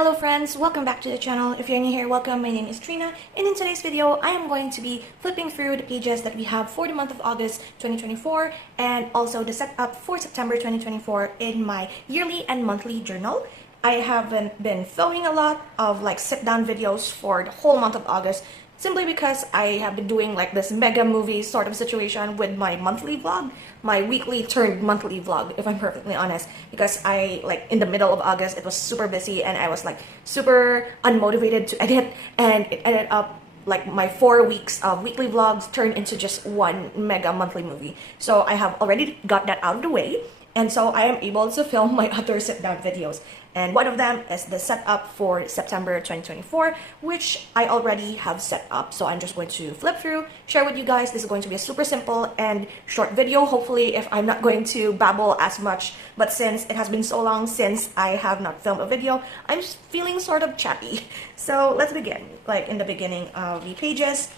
Hello friends, welcome back to the channel. If you're new here, welcome. My name is Trina, and in today's video, I am going to be flipping through the pages that we have for the month of August 2024 and also the setup for September 2024 in my yearly and monthly journal. I haven't been filming a lot of sit-down videos for the whole month of August simply because I have been doing this mega movie sort of situation with my monthly vlog, my weekly turned monthly vlog, if I'm perfectly honest, because in the middle of August, it was super busy and I was super unmotivated to edit, and it ended up my 4 weeks of weekly vlogs turned into just one mega monthly movie. So I have already got that out of the way, and so I am able to film my other sit-down videos. And one of them is the setup for September 2024, which I already have set up. So I'm just going to flip through, share with you guys. This is going to be a super simple and short video, hopefully, if I'm not going to babble as much. But since it has been so long since I have not filmed a video, I'm just feeling sort of chatty. So let's begin. In the beginning of the pages,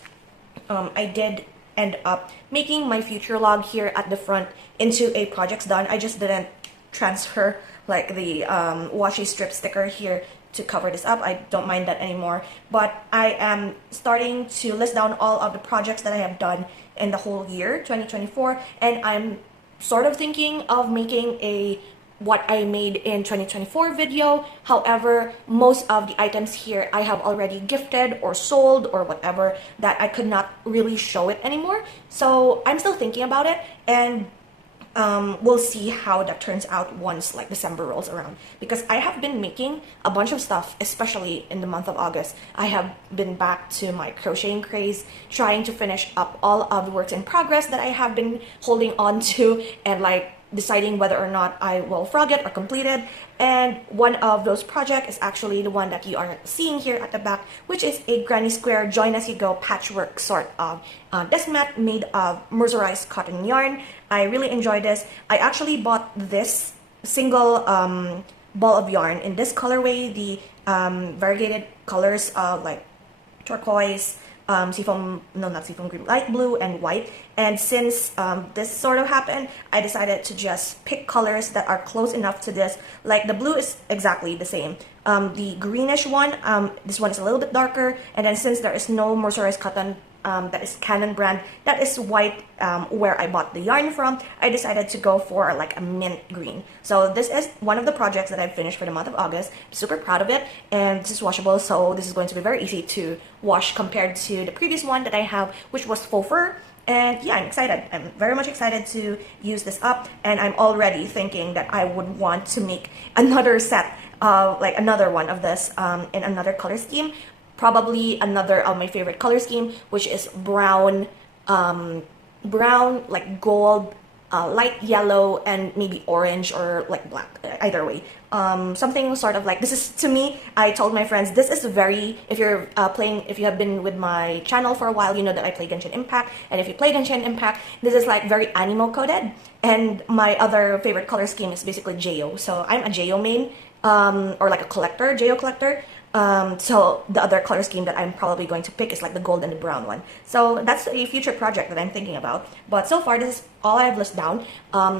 I did end up making my future log here at the front into a projects done. I just didn't transfer the washi strip sticker here to cover this up. I don't mind that anymore, but I am starting to list down all of the projects that I have done in the whole year 2024, and I'm sort of thinking of making a what I made in 2024 video. However, most of the items here I have already gifted or sold or whatever, that I could not really show it anymore. So I'm still thinking about it, and we'll see how that turns out once December rolls around, because I have been making a bunch of stuff, especially in the month of August. I have been back to my crocheting craze, trying to finish up all of the works in progress that I have been holding on to, and deciding whether or not I will frog it or complete it. And one of those projects is actually the one that you are seeing here at the back, which is a Granny Square Join As You Go patchwork sort of desk mat made of mercerized cotton yarn. I really enjoy this. I actually bought this single ball of yarn in this colorway, the variegated colors of turquoise, seafoam, no, not seafoam green, light blue and white. And since this sort of happened, I decided to just pick colors that are close enough to this. The blue is exactly the same. The greenish one, this one is a little bit darker. And then since there is no mercerized cotton, that is Canon brand, that is white, where I bought the yarn from, I decided to go for a mint green. So this is one of the projects that I finished for the month of August. I'm super proud of it, and this is washable, so this is going to be very easy to wash compared to the previous one that I have, which was faux fur. And yeah, I'm excited. I'm very much excited to use this up, and I'm already thinking that I would want to make another set of another one of this in another color scheme. Probably another of my favorite color scheme, which is brown, gold, light yellow, and maybe orange or black, either way. Something sort of this is, to me, I told my friends, this is very, if you're if you have been with my channel for a while, you know that I play Genshin Impact, and if you play Genshin Impact, this is very animo coded, and my other favorite color scheme is basically JO, so I'm a JO main, or a collector, JO collector. So the other color scheme that I'm probably going to pick is the gold and the brown one. So that's a future project that I'm thinking about. But so far, this is all I've listed down.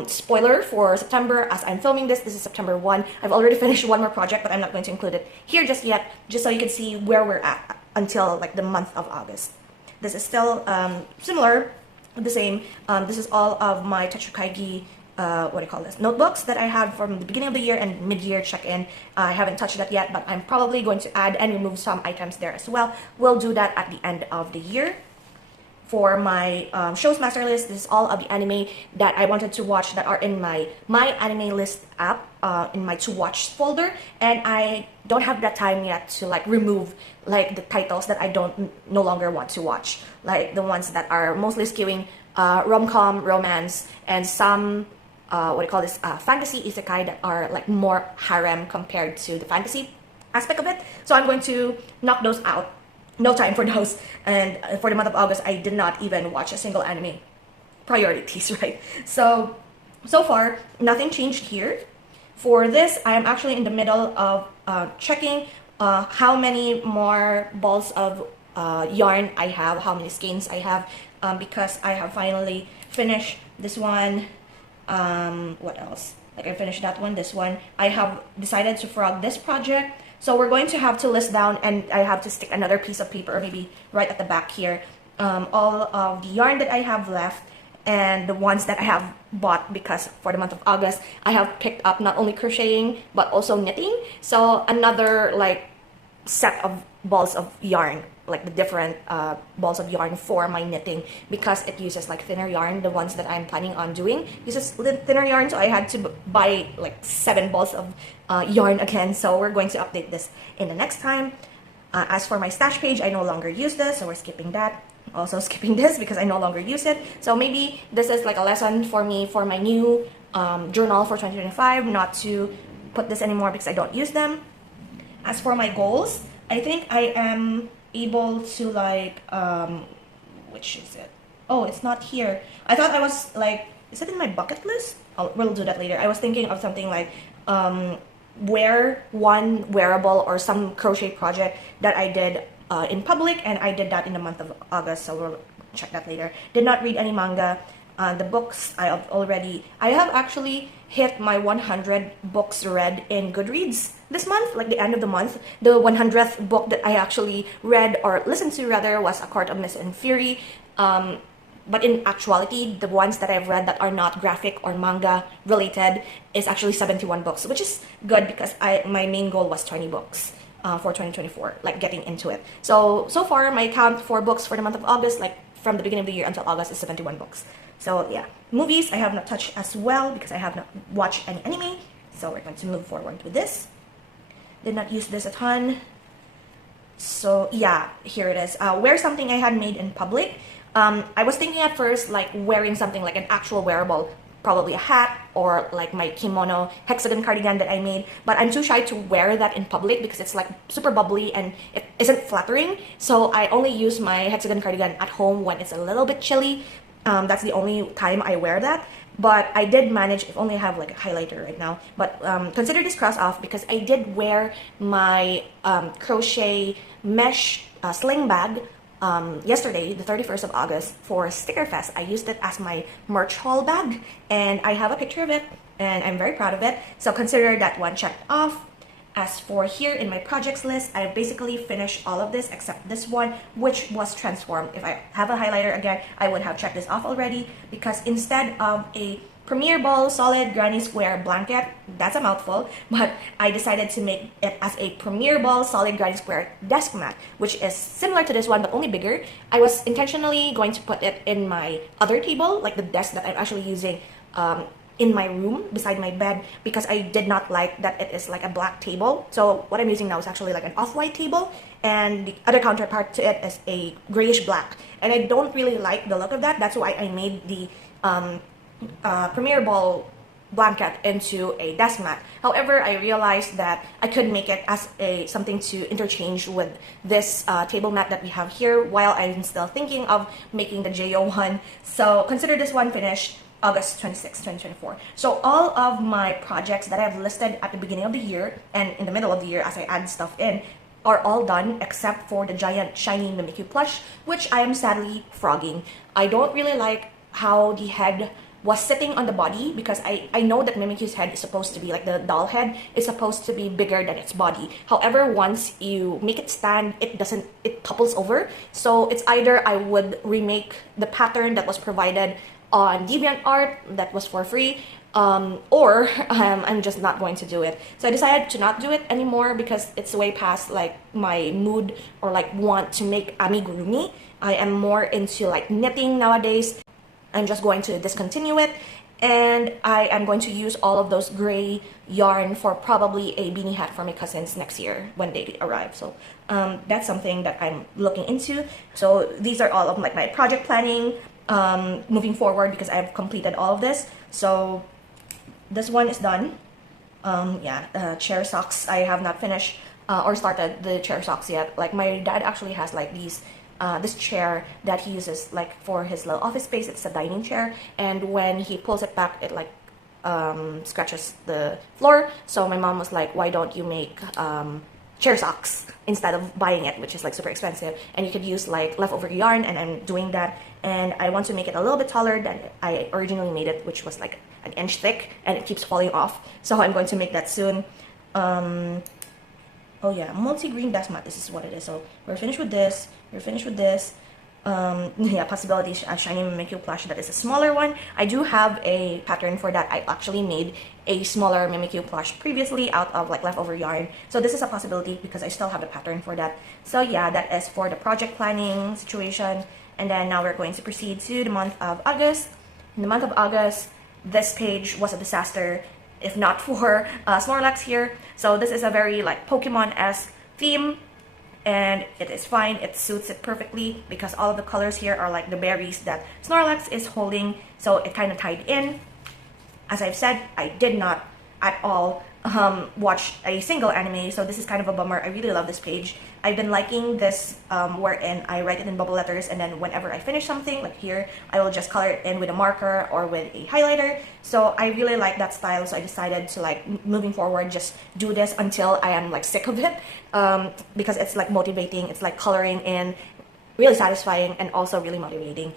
Spoiler for September, as I'm filming this is September 1. I've already finished one more project, but I'm not going to include it here just yet, just so you can see where we're at until the month of August. This is still similar, the same. This is all of my Tetrakaigi notebooks that I had from the beginning of the year and mid-year check-in. I haven't touched that yet, but I'm probably going to add and remove some items there as well. We'll do that at the end of the year. For my shows master list, this is all of the anime that I wanted to watch that are in my anime list app, in my to watch folder, and I don't have that time yet to remove the titles that I no longer want to watch, the ones that are mostly skewing rom-com, romance, and some fantasy isekai that are more harem compared to the fantasy aspect of it. So I'm going to knock those out. No time for those. And for the month of August, I did not even watch a single anime. Priorities, right? So far, nothing changed here. For this, I am actually in the middle of checking how many more balls of yarn I have, how many skeins I have, because I have finally finished this one. What else? I finished that one, this one. I have decided to frog this project, So we're going to have to list down, and I have to stick another piece of paper, or maybe right at the back here, all of the yarn that I have left and the ones that I have bought, because for the month of August I have picked up not only crocheting but also knitting. So another like set of balls of yarn, like the different balls of yarn for my knitting, because it uses like thinner yarn. The ones that I'm planning on doing uses thinner yarn, so I had to buy like 7 balls of yarn again. So we're going to update this in the next time. As for my stash page, I no longer use this, so we're skipping that. Also skipping this because I no longer use it. So maybe this is like a lesson for me for my new journal for 2025, not to put this anymore because I don't use them. As for my goals, I think I am able to like, which is it? Oh, it's not here. I thought I was like, is it in my bucket list? We'll do that later. I was thinking of something like, wear one wearable or some crochet project that I did in public, and I did that in the month of August, so we'll check that later. Did not read any manga. The books I have actually hit my 100 books read in Goodreads this month, like the end of the month. The 100th book that I actually read, or listened to rather, was A Court of Mist and Fury. But in actuality, the ones that I've read that are not graphic or manga related is actually 71 books, which is good because my main goal was 20 books for 2024, like getting into it. So far, my count for books for the month of August, like from the beginning of the year until August, is 71 books. So yeah, movies I have not touched as well because I have not watched any anime. So we're going to move forward with this. Did not use this a ton. So yeah, here it is. Wear something I had made in public. I was thinking at first like wearing something like an actual wearable, probably a hat or like my kimono hexagon cardigan that I made, but I'm too shy to wear that in public because it's like super bubbly and it isn't flattering. So I only use my hexagon cardigan at home when it's a little bit chilly. That's the only time I wear that. But I did manage, if only I have like a highlighter right now, but consider this cross off because I did wear my crochet mesh sling bag yesterday, the 31st of August, for Sticker Fest. I used it as my merch haul bag, and I have a picture of it, and I'm very proud of it. So consider that one checked off. As for here in my projects list, I basically finished all of this except this one, which was transformed. If I have a highlighter again, I would have checked this off already, because instead of a Premier Ball Solid Granny Square blanket, that's a mouthful, but I decided to make it as a Premier Ball Solid Granny Square desk mat, which is similar to this one but only bigger. I was intentionally going to put it in my other table, like the desk that I'm actually using in my room beside my bed, because I did not like that it is like a black table. So what I'm using now is actually like an off-white table, and the other counterpart to it is a grayish black, and I don't really like the look of that. That's why I made the Premier Ball blanket into a desk mat. However, I realized that I could make it as something to interchange with this table mat that we have here, while I'm still thinking of making the JO one. So consider this one finished August 26, 2024. So all of my projects that I've listed at the beginning of the year and in the middle of the year as I add stuff in are all done except for the giant shiny Mimikyu plush, which I am sadly frogging. I don't really like how the head was sitting on the body, because I know that Mimikyu's head is supposed to be like the doll head is supposed to be bigger than its body. However, once you make it stand, it topples over. So it's either I would remake the pattern that was provided on DeviantArt that was for free, or I'm just not going to do it. So I decided to not do it anymore because it's way past like my mood or like want to make amigurumi. I am more into like knitting nowadays. I'm just going to discontinue it, and I am going to use all of those gray yarn for probably a beanie hat for my cousins next year when they arrive. So that's something that I'm looking into. So these are all of like my project planning moving forward, because I've completed all of this. So this one is done. Chair socks, I have not finished or started the chair socks yet. Like my dad actually has like these this chair that he uses like for his little office space. It's a dining chair, and when he pulls it back, it like scratches the floor. So my mom was like, why don't you make chair socks instead of buying it, which is like super expensive, and you could use like leftover yarn, and I'm doing that. And I want to make it a little bit taller than I originally made it, which was like an inch thick, and it keeps falling off. So I'm going to make that soon. Oh yeah, multi-green best mat. This is what it is. So we're finished with this. We're finished with this. Yeah, possibilities shiny Mimikyu plush. That is a smaller one. I do have a pattern for that. I actually made a smaller Mimikyu plush previously out of like leftover yarn. So this is a possibility because I still have a pattern for that. So yeah, that is for the project planning situation. And then now we're going to proceed to the month of August. In the month of August, this page was a disaster if not for Snorlax here. So this is a very like Pokemon-esque theme, and it is fine. It suits it perfectly because all of the colors here are like the berries that Snorlax is holding, so it kind of tied in. As I've said, I did not at all watch a single anime, so this is kind of a bummer. I really love this page. I've been liking this wherein I write it in bubble letters, and then whenever I finish something, like here, I will just color it in with a marker or with a highlighter. So I really like that style, so I decided to like moving forward just do this until I am like sick of it, because it's like motivating, it's like coloring in, really satisfying and also really motivating.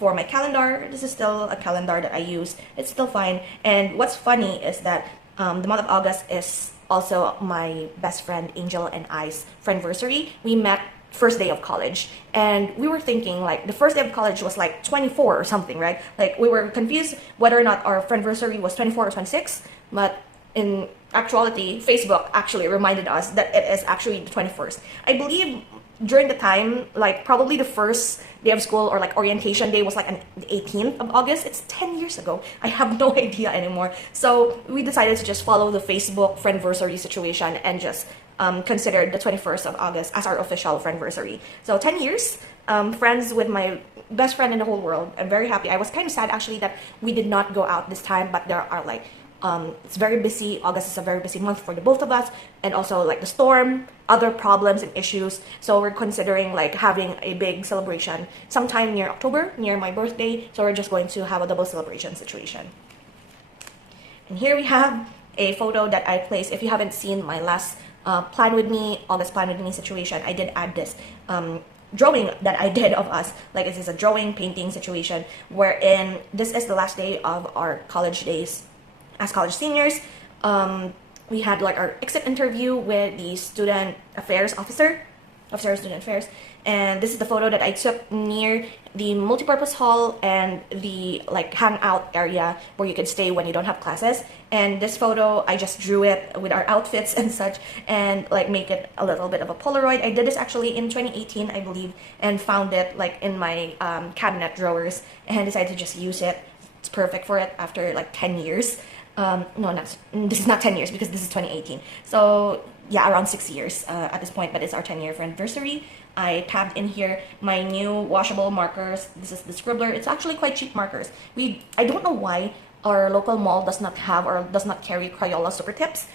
For my calendar, this is still a calendar that I use. It's still fine. And what's funny is that the month of August is also my best friend Angel and I's friendversary. We met first day of college, and we were thinking like the first day of college was like 24 or something, right? Like we were confused whether or not our friendversary was 24 or 26, but in actuality, Facebook actually reminded us that it is actually the 21st. I believe during the time, like probably the first day of school or like orientation day was like on the 18th of August. It's 10 years ago. I have no idea anymore. So we decided to just follow the Facebook friendversary situation and just consider the 21st of August as our official friendversary. So 10 years, friends with my best friend in the whole world. I'm very happy. I was kind of sad actually that we did not go out this time, but there are like it's very busy. August is a very busy month for the both of us, and also like the storm, other problems and issues. So we're considering like having a big celebration sometime near October, near my birthday. So we're just going to have a double celebration situation. And here we have a photo that I placed. If you haven't seen my last plan with me, August plan with me situation, I did add this drawing that I did of us. Like this is a drawing painting situation wherein this is the last day of our college days. As college seniors, we had like our exit interview with the student affairs officer of student affairs, and this is the photo that I took near the multipurpose hall and the like hangout area where you could stay when you don't have classes. And this photo, I just drew it with our outfits and such, and like make it a little bit of a Polaroid. I did this actually in 2018, I believe, and found it like in my cabinet drawers and decided to just use it. It's perfect for it after like 10 years. No, this is not 10 years because this is 2018. So yeah, around 6 years at this point, but it's our 10-year anniversary. I tabbed in here my new washable markers. This is the Scribbler. It's actually quite cheap markers. I don't know why our local mall does not have or does not carry Crayola Super Tips.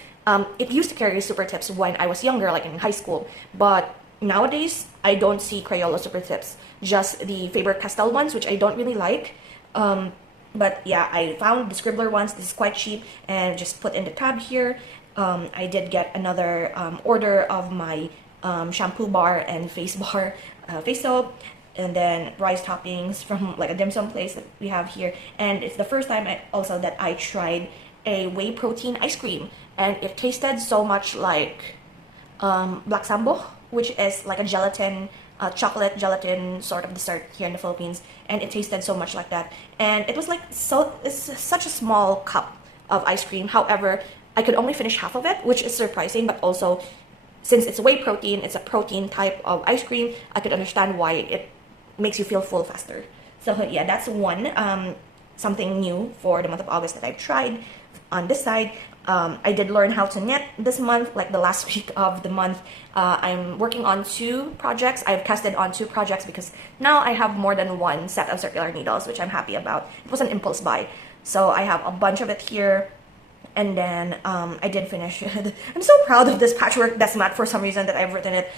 It used to carry Super Tips when I was younger, like in high school, but nowadays I don't see Crayola Super Tips, just the Faber-Castell ones, which I don't really like. But yeah, I found the Scribbler ones. This is quite cheap, and just put in the tab here. I did get another order of my shampoo bar and face bar, face soap, and then rice toppings from like a dim sum place that we have here. And it's the first time also that I tried a whey protein ice cream, and it tasted so much like Black Sambo, which is like a gelatin, chocolate gelatin sort of dessert here in the Philippines, and it tasted so much like that. And it was like it's such a small cup of ice cream. However, I could only finish half of it, which is surprising, but also since it's whey protein, it's a protein type of ice cream, I could understand why it makes you feel full faster. So yeah, that's one something new for the month of August that I've tried. On this side, I did learn how to knit this month, like the last week of the month. I'm working on 2 projects. I've casted on 2 projects because now I have more than one set of circular needles, which I'm happy about. It was an impulse buy. So I have a bunch of it here. And then I did finish it. I'm so proud of this patchwork desk mat for some reason that I've written it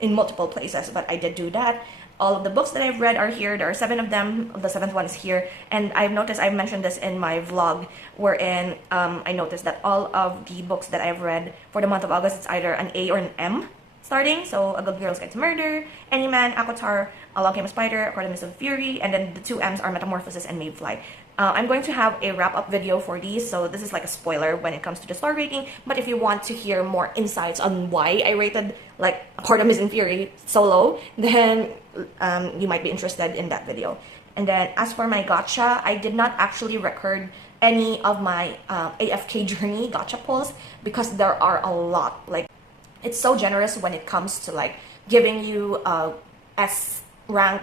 in multiple places, but I did do that. All of the books that I've read are here. There are 7 of them. The 7th one is here. And I've noticed, I've mentioned this in my vlog, wherein I noticed that all of the books that I've read for the month of August, it's either an A or an M. starting. So A Good Girl's Guide to Murder, Any Man, Akotar, Along Came a Spider, Academy of Fury, and then the two M's are Metamorphosis and Mayfly. I'm going to have a wrap-up video for these, so this is like a spoiler when it comes to the star rating, but if you want to hear more insights on why I rated like Academy and Fury so low, then you might be interested in that video. And then as for my gacha, I did not actually record any of my AFK journey gacha pulls because there are a lot. Like, it's so generous when it comes to like giving you S rank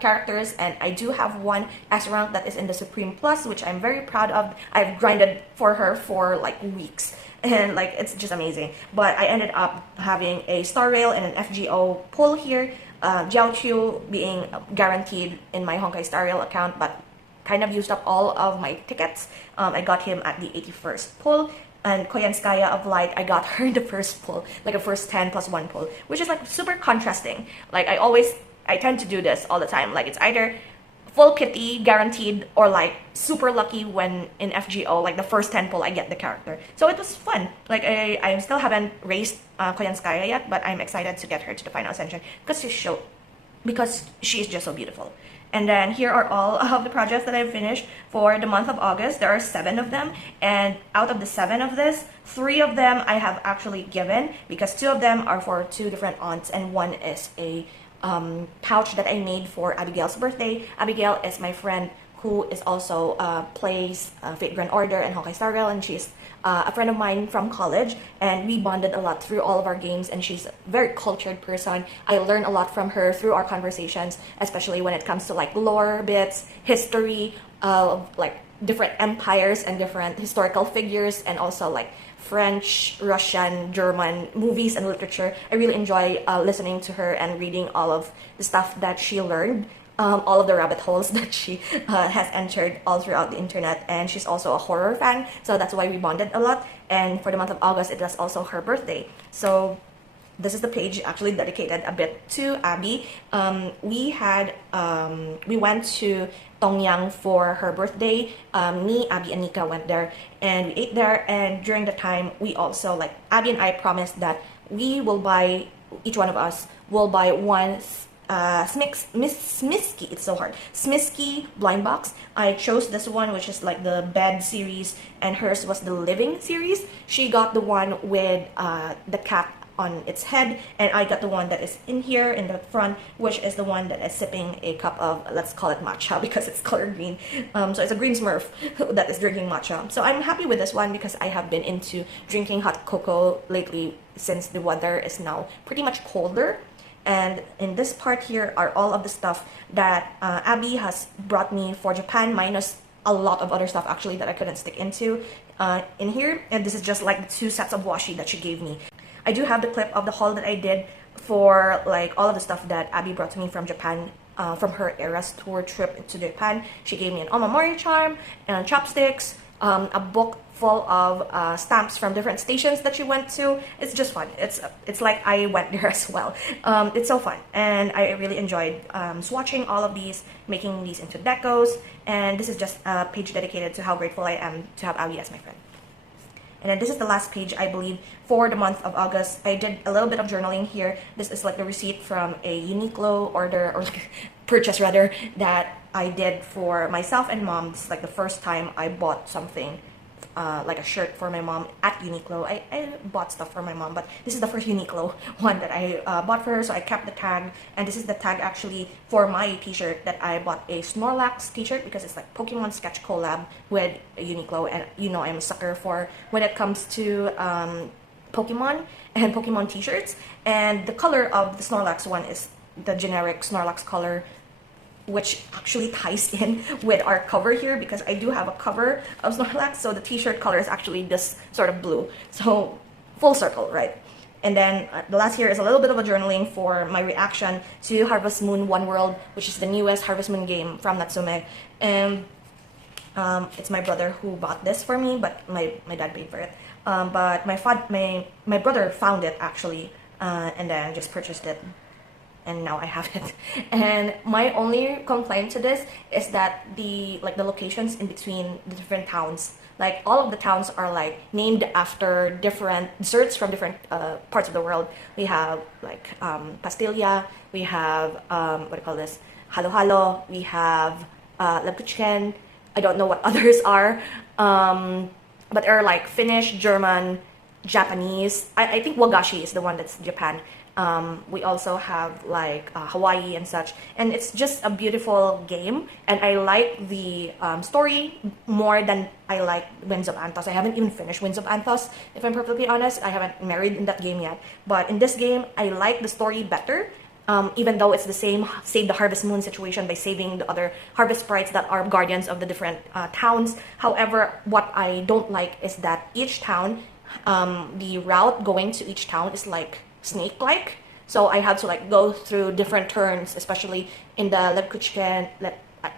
characters, and I do have one S rank that is in the Supreme Plus, which I'm very proud of. I've grinded for her for like weeks, and like it's just amazing. But I ended up having a Star Rail and an FGO pull here. Jiao Chu being guaranteed in my Honkai Star Rail account, but kind of used up all of my tickets. I got him at the 81st pull. And Koyanskaya of Light, I got her in the first pull, like a first 10 plus 1 pull, which is like super contrasting. Like I tend to do this all the time. Like it's either full kitty guaranteed or like super lucky when in FGO, like the first 10 pull I get the character. So it was fun. Like I still haven't raced Koyanskaya yet, but I'm excited to get her to the final ascension because she's just so beautiful. And then here are all of the projects that I've finished for the month of August. There are 7 of them, and out of the 7 of this, 3 of them I have actually given because 2 of them are for 2 different aunts, and 1 is a pouch that I made for Abigail's birthday. Abigail is my friend who is also plays Fate Grand Order and Honkai Star Rail, and she's a friend of mine from college, and we bonded a lot through all of our games, and she's a very cultured person. I learn a lot from her through our conversations, especially when it comes to like lore bits, history of like different empires and different historical figures, and also like French, Russian, German movies and literature. I really enjoy listening to her and reading all of the stuff that she learned. All of the rabbit holes that she has entered all throughout the internet, and she's also a horror fan, so that's why we bonded a lot. And for the month of August, it was also her birthday, so this is the page actually dedicated a bit to Abby. We went to Tongyang for her birthday. Me, Abby, and Nika went there, and we ate there. And during the time, we also, like, Abby and I promised that we will buy, each one of us will buy one Smisky, it's so hard, Smisky blind box. I chose this one, which is like the bed series, and hers was the living series. She got the one with the cat on its head, and I got the one that is in here in the front, which is the one that is sipping a cup of, let's call it matcha because it's color green. So it's a green Smurf that is drinking matcha. So I'm happy with this one because I have been into drinking hot cocoa lately since the weather is now pretty much colder. And in this part here are all of the stuff that Abby has brought me for Japan, minus a lot of other stuff actually that I couldn't stick into in here. And this is just like the 2 sets of washi that she gave me. I do have the clip of the haul that I did for like all of the stuff that Abby brought to me from Japan, from her Eras tour trip to Japan. She gave me an Omamori charm and chopsticks, a book full of stamps from different stations that she went to. It's just fun. It's like I went there as well. It's so fun, and I really enjoyed swatching all of these, making these into decos, and this is just a page dedicated to how grateful I am to have Abby as my friend. And then this is the last page, I believe, for the month of August. I did a little bit of journaling here. This is like the receipt from a Uniqlo order, or like purchase rather, that I did for myself and mom. This is like the first time I bought something, like a shirt for my mom at Uniqlo. I bought stuff for my mom, but this is the first Uniqlo one that I bought for her, so I kept the tag. And this is the tag actually for my t-shirt that I bought, a Snorlax t-shirt, because it's like Pokemon sketch collab with Uniqlo, and you know I'm a sucker for when it comes to Pokemon and Pokemon t-shirts. And the color of the Snorlax one is the generic Snorlax color, which actually ties in with our cover here, because I do have a cover of Snorlax, so the t-shirt color is actually this sort of blue. So full circle, right? And then the last here is a little bit of a journaling for my reaction to Harvest Moon One World, which is the newest Harvest Moon game from Natsume. And it's my brother who bought this for me, but my dad paid for it. But my brother found it actually, and then just purchased it. And now I have it. And my only complaint to this is that the locations in between the different towns Like all of the towns are like named after different desserts from different parts of the world. We have like pastilla, we have what do you call this, halo halo, we have labkuchen. I don't know what others are, but they're like Finnish, German, Japanese. I think wagashi is the one that's Japan. We also have like Hawaii and such, and it's just a beautiful game, and I like the story more than I like Winds of Anthos. I haven't even finished Winds of Anthos, if I'm perfectly honest. I haven't married in that game yet, but in this game I like the story better. Even though it's the same Save the Harvest Moon situation by saving the other harvest sprites that are guardians of the different towns. However, what I don't like is that each town, the route going to each town is like snake-like. So I have to like go through different turns, especially in the Lebkuchen.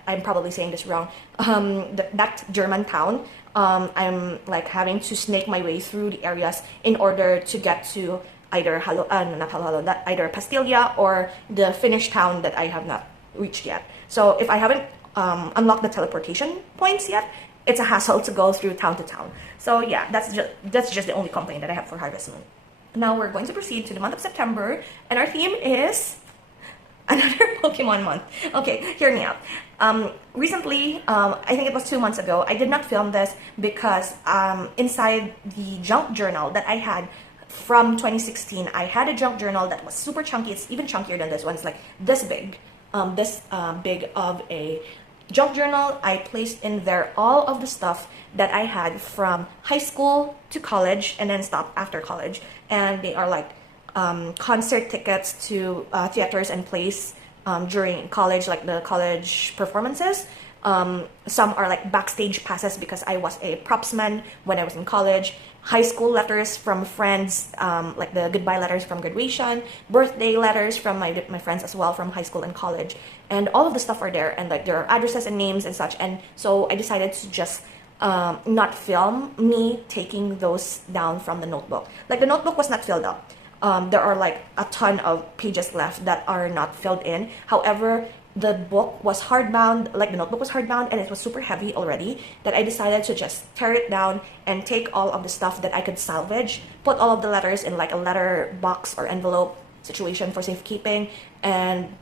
I'm probably saying this wrong. That German town. I'm like having to snake my way through the areas in order to get to either either Pastilla or the Finnish town that I have not reached yet. So if I haven't unlocked the teleportation points yet, it's a hassle to go through town to town. So yeah, that's just the only complaint that I have for Harvest Moon. Now we're going to proceed to the month of September, and our theme is another Pokemon month. Okay, hear me out. Recently, I think it was 2 months ago, I did not film this because inside the junk journal that I had from 2016, I had a junk journal that was super chunky. It's even chunkier than this one. It's like this big, big of a junk journal. I placed in there all of the stuff that I had from high school to college and then stopped after college. And they are like concert tickets to theaters and plays during college, like the college performances. Some are like backstage passes because I was a propsman when I was in college. High school letters from friends, like the goodbye letters from graduation, birthday letters from my friends as well from high school and college, and all of the stuff are there, and like there are addresses and names and such. And so I decided to just not film me taking those down from the notebook. Like the notebook was not filled up. There are like a ton of pages left that are not filled in. However, the book was hardbound, like the notebook was hardbound, and it was super heavy already, that I decided to just tear it down and take all of the stuff that I could salvage, put all of the letters in like a letter box or envelope situation for safekeeping, and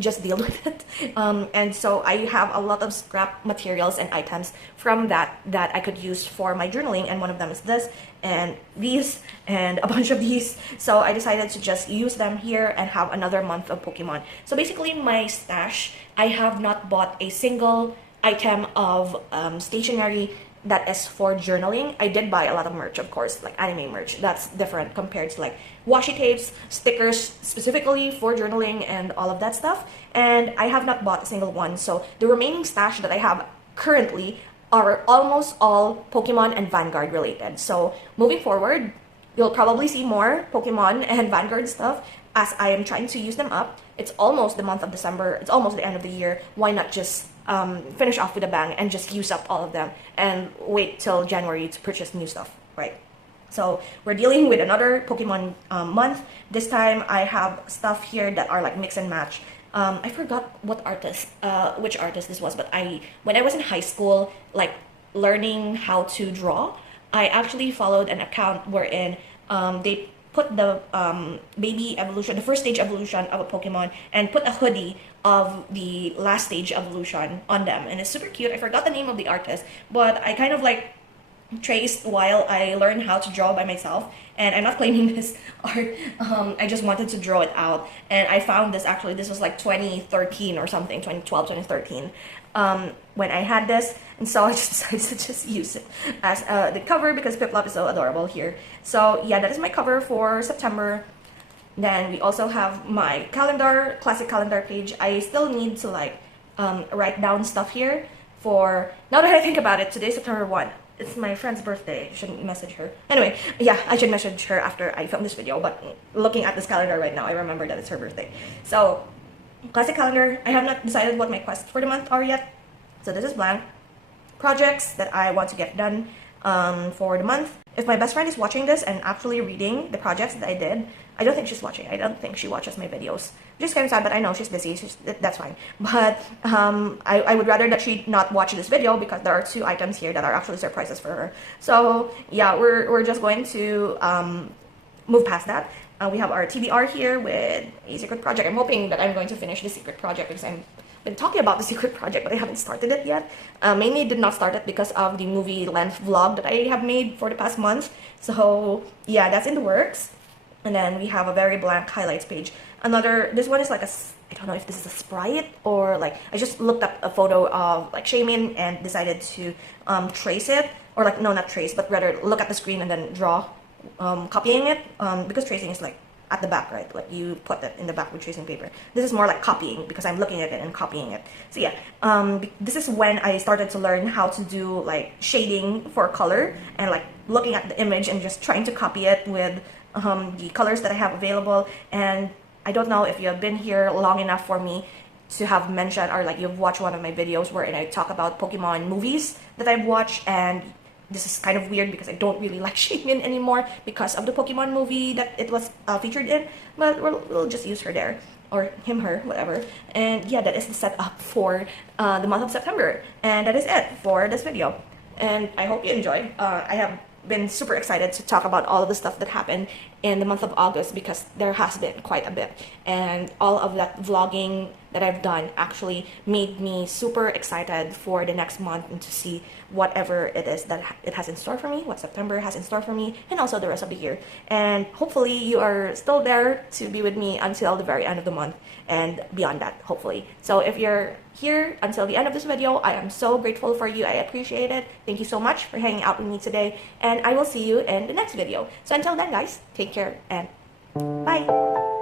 just deal with it. And so I have a lot of scrap materials and items from that I could use for my journaling, and one of them is this and these and a bunch of these. So I decided to just use them here and have another month of Pokemon. So basically my stash, I have not bought a single item of stationery that is for journaling. I did buy a lot of merch, of course, like anime merch. That's different compared to like washi tapes, stickers specifically for journaling and all of that stuff. And I have not bought a single one. So the remaining stash that I have currently are almost all Pokemon and Vanguard related. So moving forward, you'll probably see more Pokemon and Vanguard stuff as I am trying to use them up. It's almost the month of December. It's almost the end of the year. Why not just finish off with a bang and just use up all of them and wait till January to purchase new stuff, right? So we're dealing with another Pokemon month. This time I have stuff here that are like mix and match. I forgot what artist, which artist this was, but when I was in high school, like learning how to draw, I actually followed an account wherein they put the baby evolution, the first stage evolution of a Pokemon, and put a hoodie of the last stage evolution on them, and it's super cute. I forgot the name of the artist, but I kind of like traced while I learned how to draw by myself, and I'm not claiming this art. I just wanted to draw it out, and I found this. Actually, this was like 2013 or something, 2012, 2013, when I had this, and so I just decided to just use it as the cover because Piplup is so adorable here. So yeah, that is my cover for September. Then we also have my calendar, classic calendar page. I still need to like write down stuff here for, now that I think about it, today's September 1. It's my friend's birthday. I shouldn't message her. Anyway, yeah, I should message her after I film this video, but looking at this calendar right now, I remember that it's her birthday. So, classic calendar. I have not decided what my quests for the month are yet. So this is blank. Projects that I want to get done for the month. If my best friend is watching this and actually reading the projects that I did, I don't think she's watching. I don't think she watches my videos. Just kind of sad, but I know she's busy. That's fine. But I would rather that she not watch this video because there are 2 items here that are actually surprises for her. So yeah, we're just going to move past that. We have our TBR here with a secret project. I'm hoping that I'm going to finish the secret project because I've been talking about the secret project, but I haven't started it yet. Mainly did not start it because of the movie length vlog that I have made for the past month. So yeah, that's in the works. And then we have a very blank highlights page. This one is like I don't know if this is a sprite or like, I just looked up a photo of like Xiaomin and decided to trace it, or like, no, not trace, but rather look at the screen and then draw, copying it, because tracing is like at the back, right? Like you put it in the back with tracing paper. This is more like copying because I'm looking at it and copying it. So yeah, this is when I started to learn how to do like shading for color and like looking at the image and just trying to copy it with the colors that I have available. And I don't know if you have been here long enough for me to have mentioned, or like you've watched one of my videos wherein I talk about Pokemon movies that I've watched, and this is kind of weird because I don't really like Xiaomin anymore because of the Pokemon movie that it was featured in, but we'll just use her there, or him, her, whatever. And yeah, that is the setup for the month of September, and that is it for this video. And I hope you enjoy. I have been super excited to talk about all of the stuff that happened in the month of August because there has been quite a bit, and all of that vlogging that I've done actually made me super excited for the next month and to see whatever it is that it has in store for me, what September has in store for me, and also the rest of the year. And hopefully you are still there to be with me until the very end of the month and beyond that, hopefully. So if you're here until the end of this video, I am so grateful for you. I appreciate it. Thank you so much for hanging out with me today, and I will see you in the next video. So until then, guys, take care and bye.